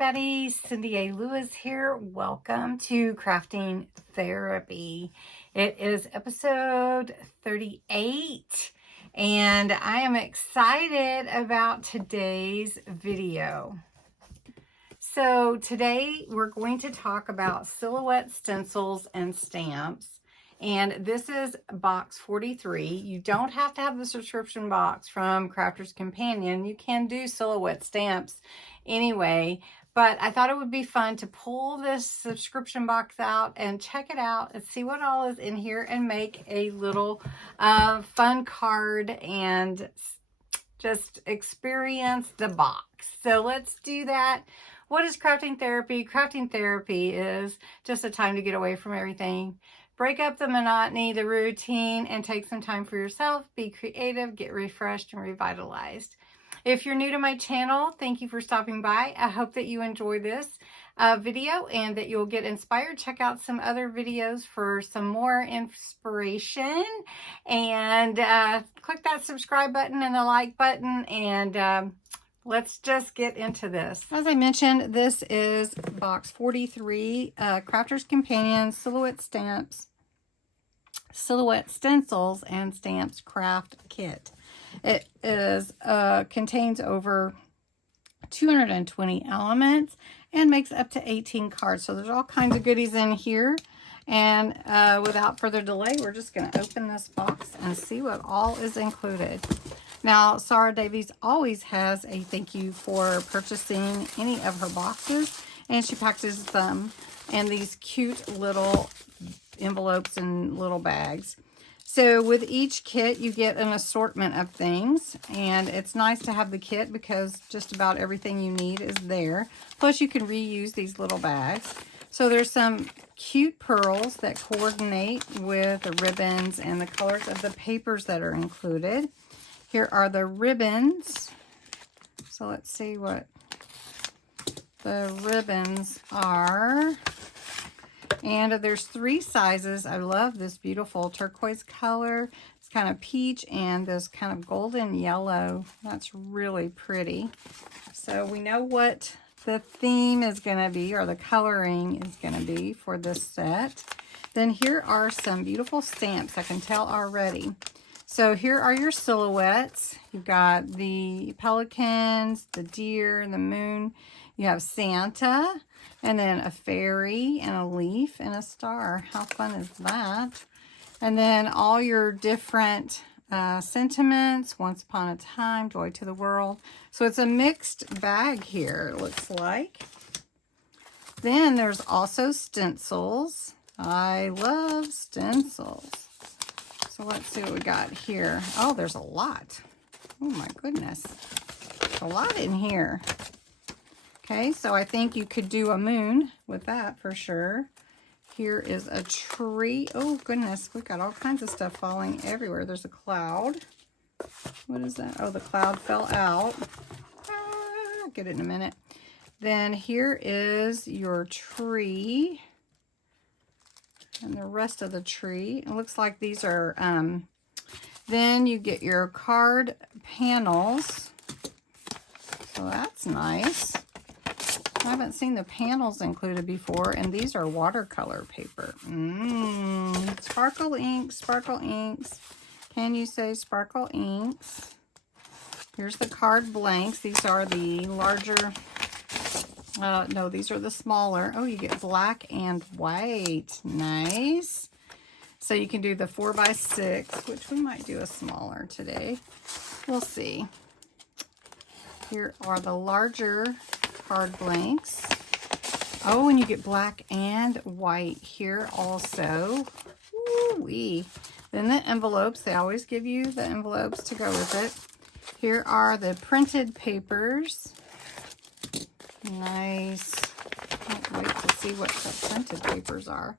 everybody, Cindy A. Lewis here. Welcome to Crafting Therapy. It is episode 38 and I am excited about today's video. So today we're going to talk about Silhouette Stencils and Stamps. And this is box 43. You don't have to have the subscription box from Crafter's Companion. You can do Silhouette Stamps anyway. But I thought it would be fun to pull this subscription box out and check it out and see what all is in here and make a little fun card and just experience the box. So let's do that. What is crafting therapy? Crafting therapy is just a time to get away from everything. Break up the monotony, the routine, and take some time for yourself. Be creative, get refreshed, and revitalized. If you're new to my channel, thank you for stopping by. I hope that you enjoy this video and that you'll get inspired. Check out some other videos for some more inspiration. And click that subscribe button and the like button, and let's just get into this. As I mentioned, this is box 43, Crafter's Companion, Silhouette Stencils and Stamps Craft Kit. It is contains over 220 elements and makes up to 18 cards. So there's all kinds of goodies in here. And without further delay, we're just going to open this box and see what all is included. Now, Sarah Davies always has a thank you for purchasing any of her boxes, and she packages them in these cute little envelopes and little bags. So with each kit, you get an assortment of things, and it's nice to have the kit because just about everything you need is there. Plus, you can reuse these little bags. So there's some cute pearls that coordinate with the ribbons and the colors of the papers that are included. Here are the ribbons. So let's see what the ribbons are. And there's 3 sizes. I love this beautiful turquoise color. It's kind of peach and this kind of golden yellow. That's really pretty. So we know what the theme is going to be, or the coloring is going to be for this set. Then here are some beautiful stamps. I can tell already. So here are your silhouettes. You've got the pelicans, the deer, the moon. You have Santa, and then a fairy, and a leaf, and a star. How fun is that? And then all your different sentiments, once upon a time, joy to the world. So it's a mixed bag here, it looks like. Then there's also stencils. I love stencils. So let's see what we got here. Oh, there's a lot. Oh my goodness. A lot in here. Okay, so I think you could do a moon with that for sure. Here is a tree. Oh goodness, we've got all kinds of stuff falling everywhere. There's a cloud. What is that? Oh, the cloud fell out. I'll get it in a minute. Then here is your tree. And the rest of the tree. It looks like these are, then you get your card panels. So that's nice. I haven't seen the panels included before, and these are watercolor paper. Sparkle inks, sparkle inks. Can you say sparkle inks? Here's the card blanks. These are the larger, no, these are the smaller. Oh, you get black and white. Nice. So you can do the 4x6, which we might do a smaller today. We'll see. Here are the larger card blanks. Oh, and you get black and white here also. Woo-wee. Then the envelopes. They always give you the envelopes to go with it. Here are the printed papers. Nice. Can't wait to see what the printed papers are.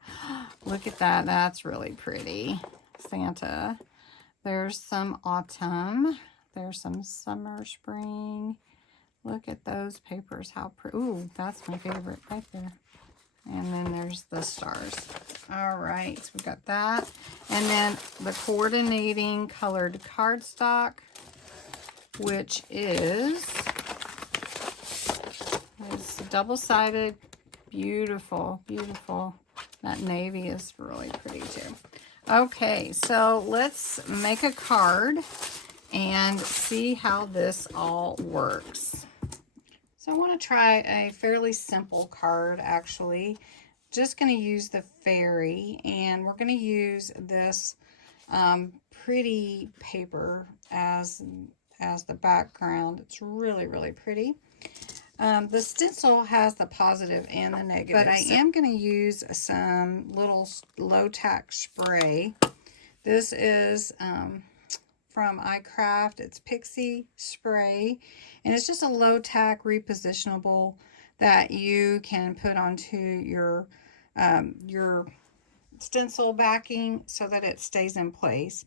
Look at that. That's really pretty. Santa. There's some autumn. There's some summer, spring. Look at those papers. How pretty. Ooh, that's my favorite right there. And then there's the stars. All right. So we've got that. And then the coordinating colored cardstock, which is double-sided. Beautiful, beautiful. That navy is really pretty too. Okay, so let's make a card and see how this all works. So I want to try a fairly simple card, actually. Just going to use the fairy, and we're going to use this pretty paper as the background. It's really, really pretty. The stencil has the positive and the negative, but I am going to use some little low tack spray. This is from iCraft. It's Pixie spray, and it's just a low tack repositionable that you can put onto your stencil backing so that it stays in place.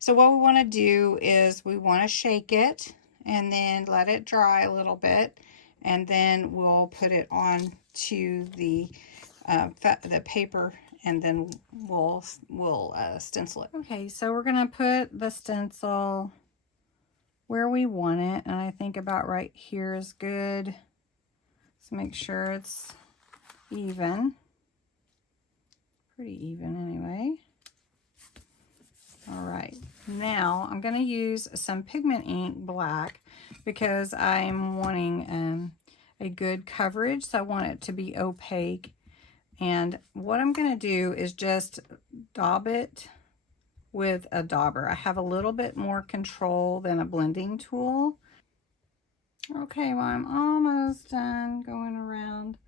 So what we want to do is we want to shake it and then let it dry a little bit, and then we'll put it on to the paper, and then we'll stencil it. Okay, so we're gonna put the stencil where we want it, and I think about right here is good. Let's make sure it's even, pretty even anyway. All right, now I'm gonna use some pigment ink black because I'm wanting a good coverage, so I want it to be opaque. And what I'm going to do is just daub it with a dauber. I have a little bit more control than a blending tool. Okay, well, I'm almost done going around.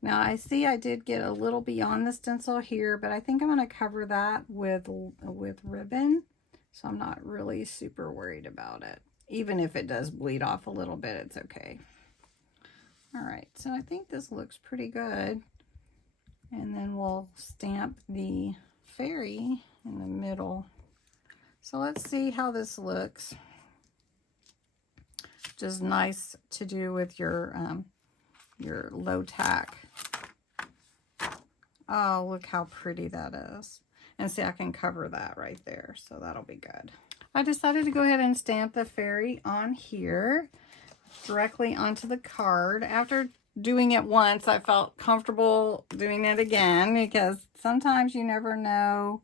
Now I see I did get a little beyond the stencil here, but I think I'm going to cover that with ribbon, so I'm not really super worried about it. Even if it does bleed off a little bit, it's okay. All right, so I think this looks pretty good. And then we'll stamp the fairy in the middle. So let's see how this looks. Just nice to do with your low tack. Oh, look how pretty that is. And see, I can cover that right there, so that'll be good. I decided to go ahead and stamp the fairy on here, directly onto the card. After doing it once, I felt comfortable doing it again, because sometimes you never know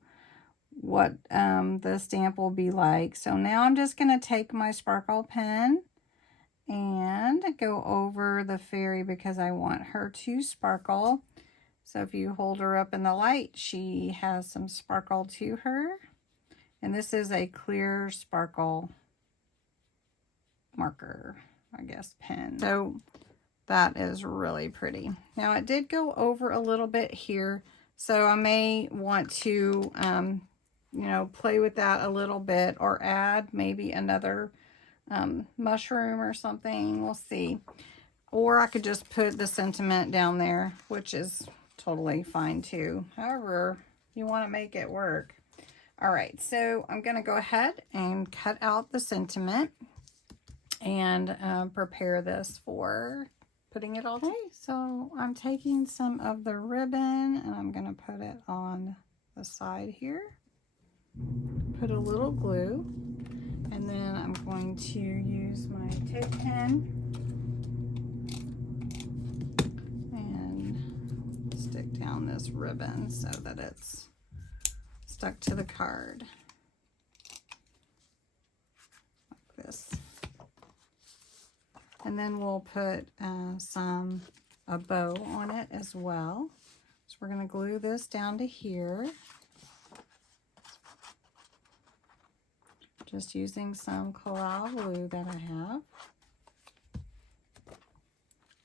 what the stamp will be like. So now I'm just going to take my sparkle pen and go over the fairy because I want her to sparkle. So if you hold her up in the light, she has some sparkle to her. And this is a clear sparkle marker, I guess, pen. So that is really pretty. Now it did go over a little bit here, so I may want to, you know, play with that a little bit, or add maybe another mushroom or something. We'll see. Or I could just put the sentiment down there, which is totally fine too. However you want to make it work. All right, so I'm going to go ahead and cut out the sentiment and prepare this for putting it all together. Okay, so I'm taking some of the ribbon and I'm going to put it on the side here. Put a little glue, and then I'm going to use my tape pen and stick down this ribbon so that it's stuck to the card like this. And then we'll put a bow on it as well. So we're going to glue this down to here. Just using some Collal glue that I have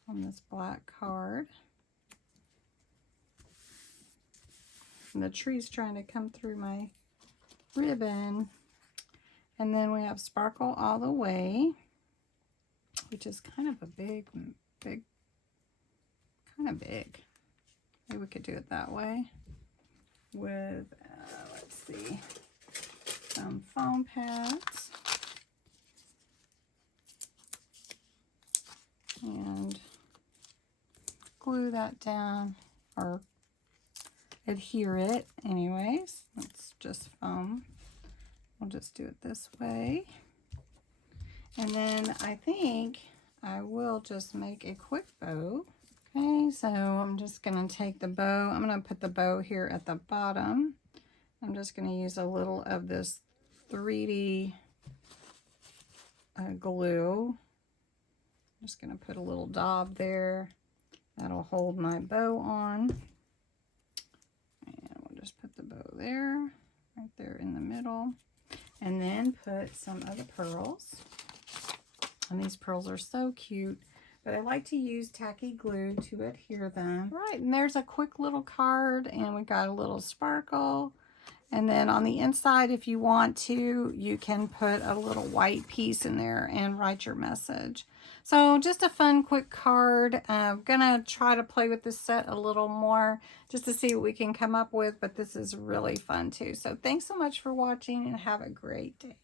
on this black card. And the tree's trying to come through my ribbon. And then we have Sparkle All the Way, which is kind of a big, kind of big. Maybe we could do it that way with, let's see, some foam pads. And glue that down, or adhere it anyways. It's just foam. We'll just do it this way. And then I think I will just make a quick bow Okay, so I'm just going to take the bow. I'm going to put the bow here at the bottom. I'm just going to use a little of this 3D glue. I'm just going to put a little daub there. That'll hold my bow on. And we'll just put the bow there, right there in the middle. And then put some of the pearls. And these pearls are so cute. But I like to use tacky glue to adhere them. Right, and there's a quick little card, and we got a little sparkle. And then on the inside, if you want to, you can put a little white piece in there and write your message. So just a fun, quick card. I'm gonna try to play with this set a little more just to see what we can come up with, but this is really fun too. So thanks so much for watching, and have a great day.